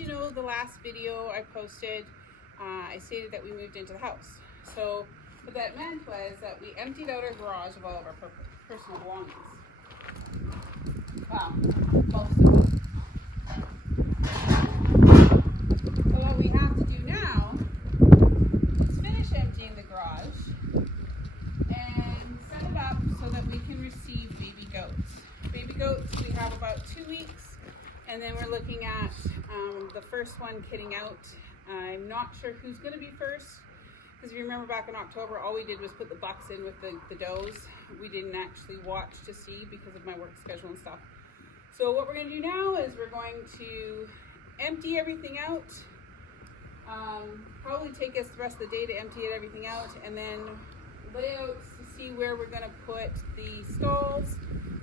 you know, the last video I posted, I stated that we moved into the house. So what that meant was that we emptied out our garage of all of our personal belongings. Well, most of them. So what we have to do now is finish emptying the garage and set it up so that we can receive baby goats. Baby goats, we have about 2 weeks, and then we're looking at the first one kitting out. I'm not sure who's going to be first, because if you remember back in October, all we did was put the bucks in with the does. We didn't actually watch to see because of my work schedule and stuff. So what we're going to do now is we're going to empty everything out. Probably take us the rest of the day to empty everything out, and then layouts to see where we're going to put the stalls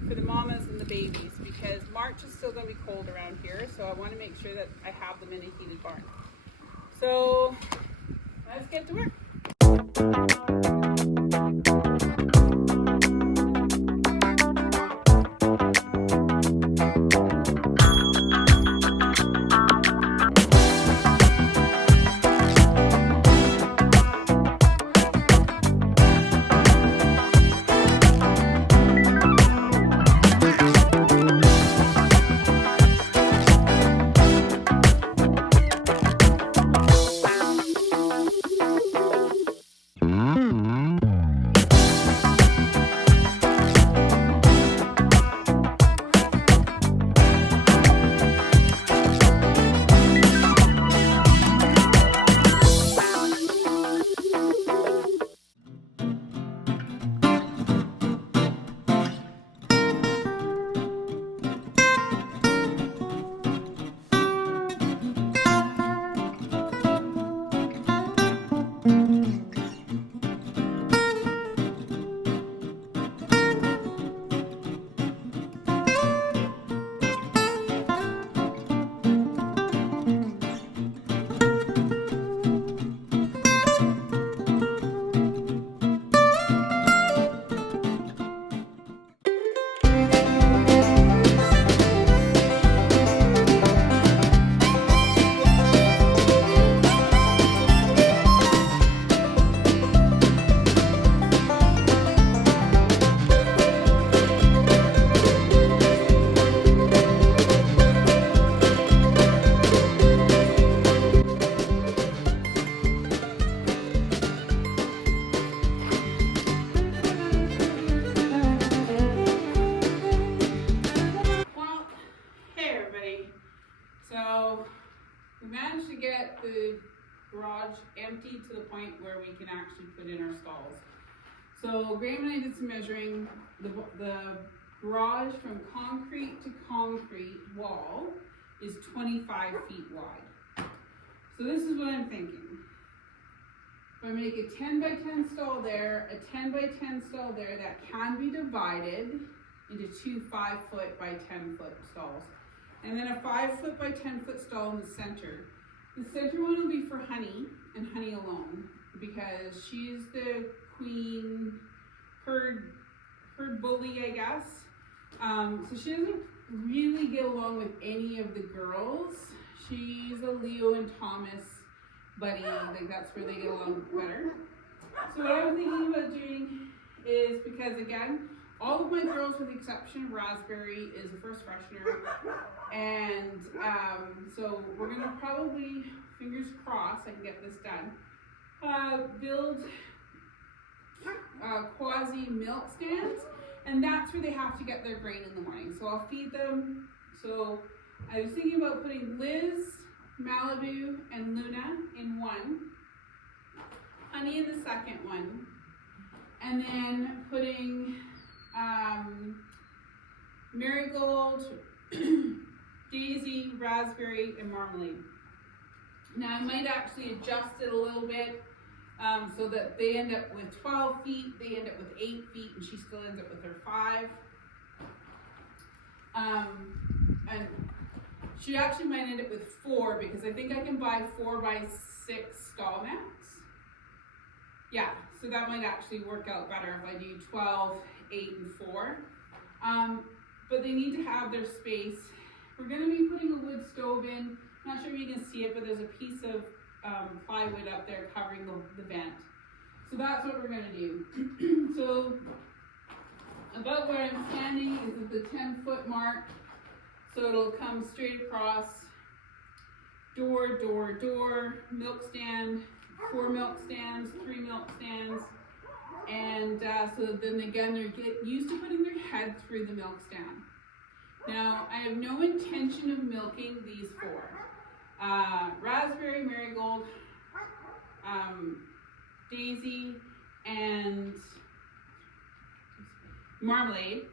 for the mamas and the babies, because March is still going to be cold around here, so I want to make sure that I have them in a heated barn. So let's get to work. So we managed to get the garage emptied to the point where we can actually put in our stalls. So Graham and I did some measuring. The garage from concrete to concrete wall is 25 feet wide. So this is what I'm thinking. If I make a 10 by 10 stall there, a 10 by 10 stall there, that can be divided into two 5-foot by 10-foot stalls. And then a 5-foot by 10-foot stall in the center. The center one will be for Honey, and Honey alone, because she's the queen herd bully, I guess. So she doesn't really get along with any of the girls. She's a Leo and Thomas buddy. Like, that's where they get along better. So what I'm thinking about doing is, because again, all of my girls, with the exception of Raspberry, is a first freshener, and so we're gonna probably, fingers crossed, I can get this done, build quasi milk stands, and that's where they have to get their grain in the morning. So I'll feed them. So I was thinking about putting Liz, Malibu, and Luna in one, Honey in the second one, and then putting Marigold, Daisy, Raspberry, and Marmalade. Now I might actually adjust it a little bit so that they end up with 12 feet, they end up with 8 feet, and she still ends up with her 5. And she actually might end up with 4, because I think I can buy 4 by 6 stall mats. Yeah, so that might actually work out better if I do 12, 8, and 4. But they need to have their space. We're going to be putting a wood stove in. Not sure if you can see it, but there's a piece of plywood up there covering the vent. So that's what we're gonna do. So about where I'm standing is at the 10-foot mark. So it'll come straight across, door, door, door, milk stand, 4 milk stands, 3 milk stands. And so then again, they're used to putting their head through the milk stand. Now, I have no intention of milking these 4. Raspberry, marigold, daisy, and marmalade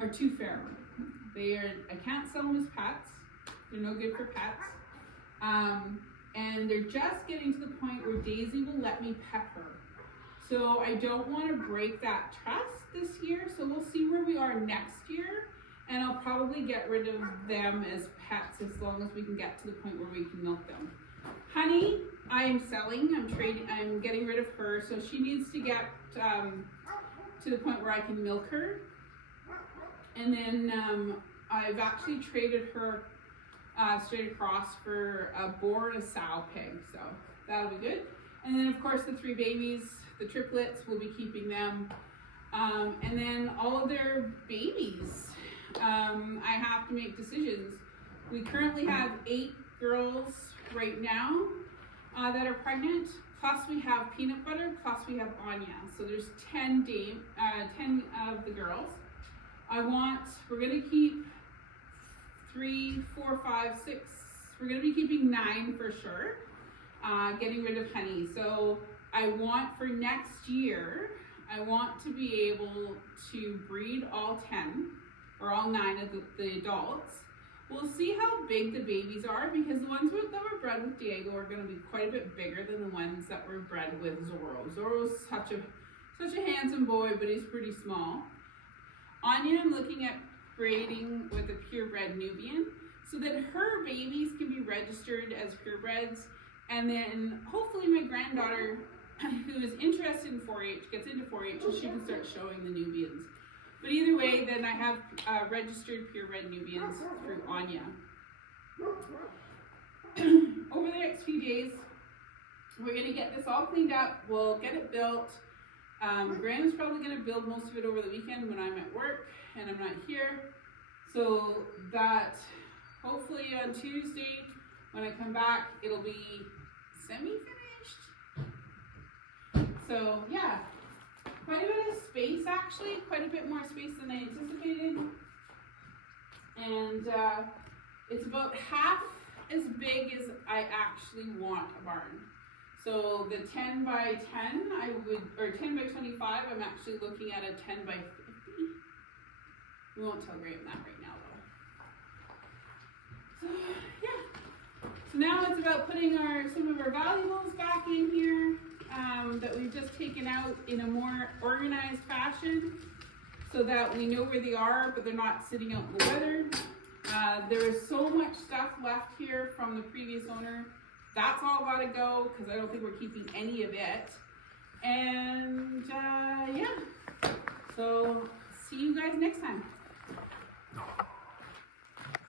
are too feral. I can't sell them as pets. They're no good for pets. And they're just getting to the point where Daisy will let me pet her. So I don't want to break that trust this year, so we'll see where we are next year, and I'll probably get rid of them as pets as long as we can get to the point where we can milk them. Honey, I am selling, I'm getting rid of her, so she needs to get to the point where I can milk her. And then I've actually traded her straight across for a boar and a sow pig, so that'll be good. And then of course the 3 babies, the triplets, we'll be keeping them. And then all of their babies, I have to make decisions. We currently have 8 girls right now that are pregnant, plus we have Peanut Butter, plus we have Anya. So there's 10 of the girls. We're gonna keep 3, 4, 5, 6, we're gonna be keeping 9 for sure, getting rid of Honey. So I want for next year, I want to be able to breed all 10, or all 9 of the adults. We'll see how big the babies are, because the ones that were bred with Diego are gonna be quite a bit bigger than the ones that were bred with Zorro. Zorro's such a handsome boy, but he's pretty small. Anya, I'm looking at breeding with a purebred Nubian, so that her babies can be registered as purebreds, and then hopefully my granddaughter, who is interested in 4-H, gets into 4-H, so she can start showing the Nubians. But either way, then I have registered purebred Nubians through Anya. Over the next few days, we're gonna get this all cleaned up, we'll get it built. Graham's probably gonna build most of it over the weekend when I'm at work and I'm not here. So that hopefully on Tuesday, when I come back, it'll be semi-finished. So yeah, quite a bit of space actually, quite a bit more space than I anticipated. And it's about half as big as I actually want a barn. So the 10 by 10, or 10 by 25, I'm actually looking at a 10 by 50. We won't tell Graham that right now though. So yeah. So now it's about putting some of our valuables back in here that we've just taken out in a more organized fashion, so that we know where they are, but they're not sitting out in the weather. There is so much stuff left here from the previous owner. That's all gotta go, because I don't think we're keeping any of it. And yeah, so see you guys next time.